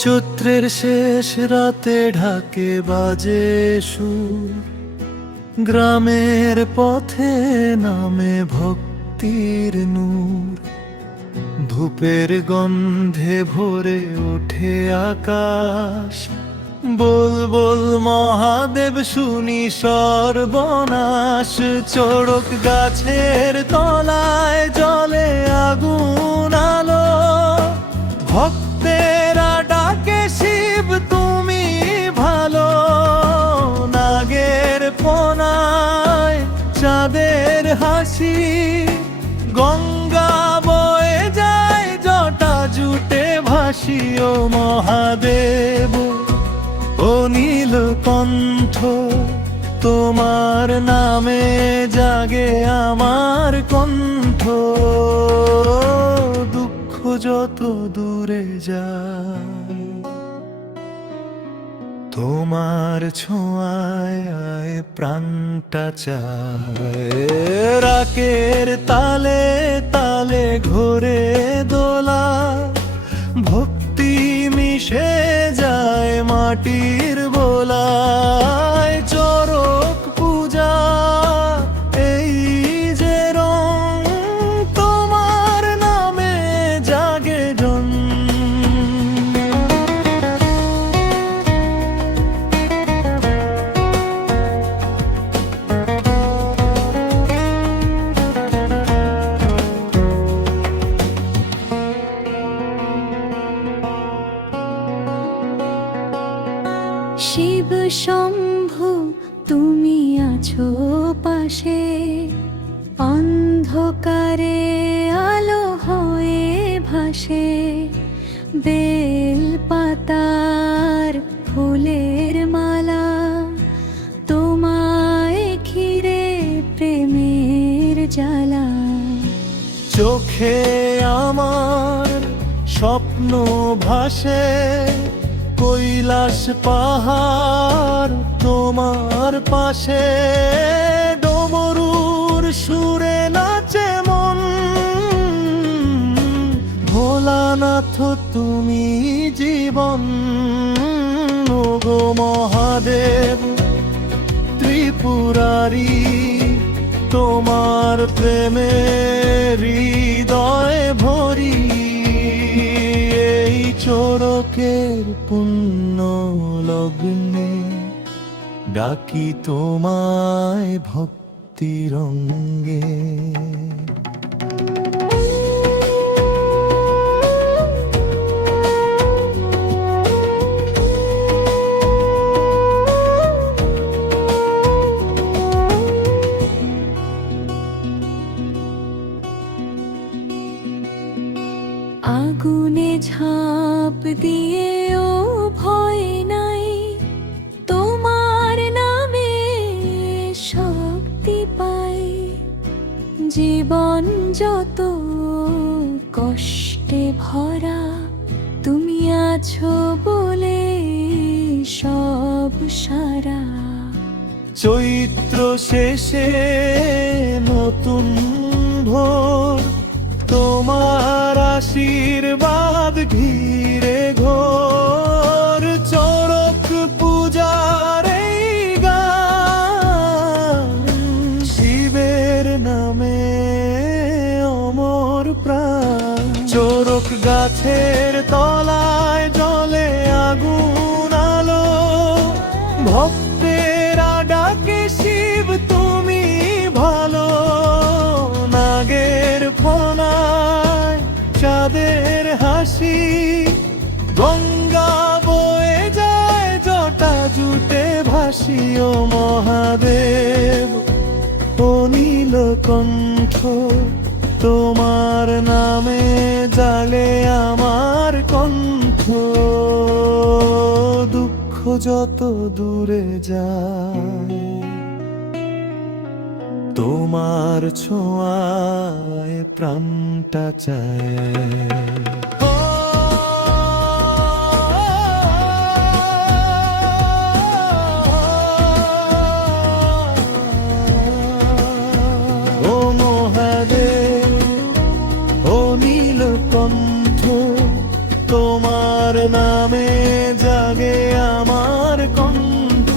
চৈত্রের শেষ রাতে ঢাকে বাজে সুর, গ্রামের পথে নামে ভক্তির নূর। ধূপের গন্ধে ভরে ওঠে আকাশ, বল বল মহাদেব শুনি সর্বনাশ। চড়ক গাছের তলায় জলে আগুন আলো, ভক্তেরা ডাকে শিব তুমি ভালো। নাগের পোনায় চাঁদের হাসি, গঙ্গা বয়ে যায় জটা জুটে ভাসি। ও মহাদেব ও নীলকণ্ঠ, তোমার নামে জাগে আমার কণ্ঠ। দুঃখ যত দূরে যায়, তোমার ছোঁয়ায় আয় প্রাণটা চায়। রাকের তালে তালে ঘোরে দোলা, ভক্তি মিশে যায় মাটির বোলায়। চরক পূজা এই যে রং, তোমার নামে জাগে জন। শিব শম্ভু তুমি আছো পাশে, অন্ধকারে আলো হয়ে ভাসে। বেল পাতার ফুলের মালা, তোমায় ঘিরে প্রেমের জ্বালা। চোখে আমার স্বপ্ন ভাসে, কৈলাস পাহাড় তোমার পাশে। ডমরুর সুরে নাচে মন, ভোলানাথ তুমি জীবন। ওগো মহাদেব ত্রিপুরারি, তোমার প্রেমে হৃদয় ভরি। এই চরকের পুণ্য লগ্নে ডাকি তোমায় ভক্তি রঙ্গে। আগুনে ঝাঁপ দিয়েও ভয় নাই, তোমার নামে শক্তি পাই। জীবন যত কষ্টে ভরা, তুমি আছো বলে সব সারা। চৈত্র শেষে নতুন ভোর, তোমার আশীর্বাদ ঘিরে ঘোর। চরক পূজার এই গান, শিবের নামে অমর প্রাণ। চরক গাছের তলায় জলে আগুন আলো, ভক্তেরা ডাকে শিব তুমি ভালো। নাগের ফোনায় চাঁদের হাসি, গঙ্গা বয়ে যায় জটা জুটে ভাসি। ও মহাদেব ও নীলকণ্ঠ, তোমার নামে জাগে আমার কণ্ঠ। দুঃখ যত দূরে যায়, তোমার ছোঁয়ায় প্রাণটা চায়। ও মহাদেব ও নীলকণ্ঠ, তোমার নামে জাগে আমার কণ্ঠ,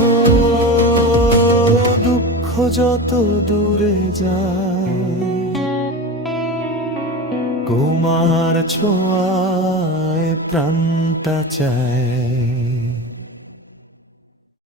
দুঃখ যত দূরে যায় তোমার ছোঁয়ায় প্রাণটা চায়।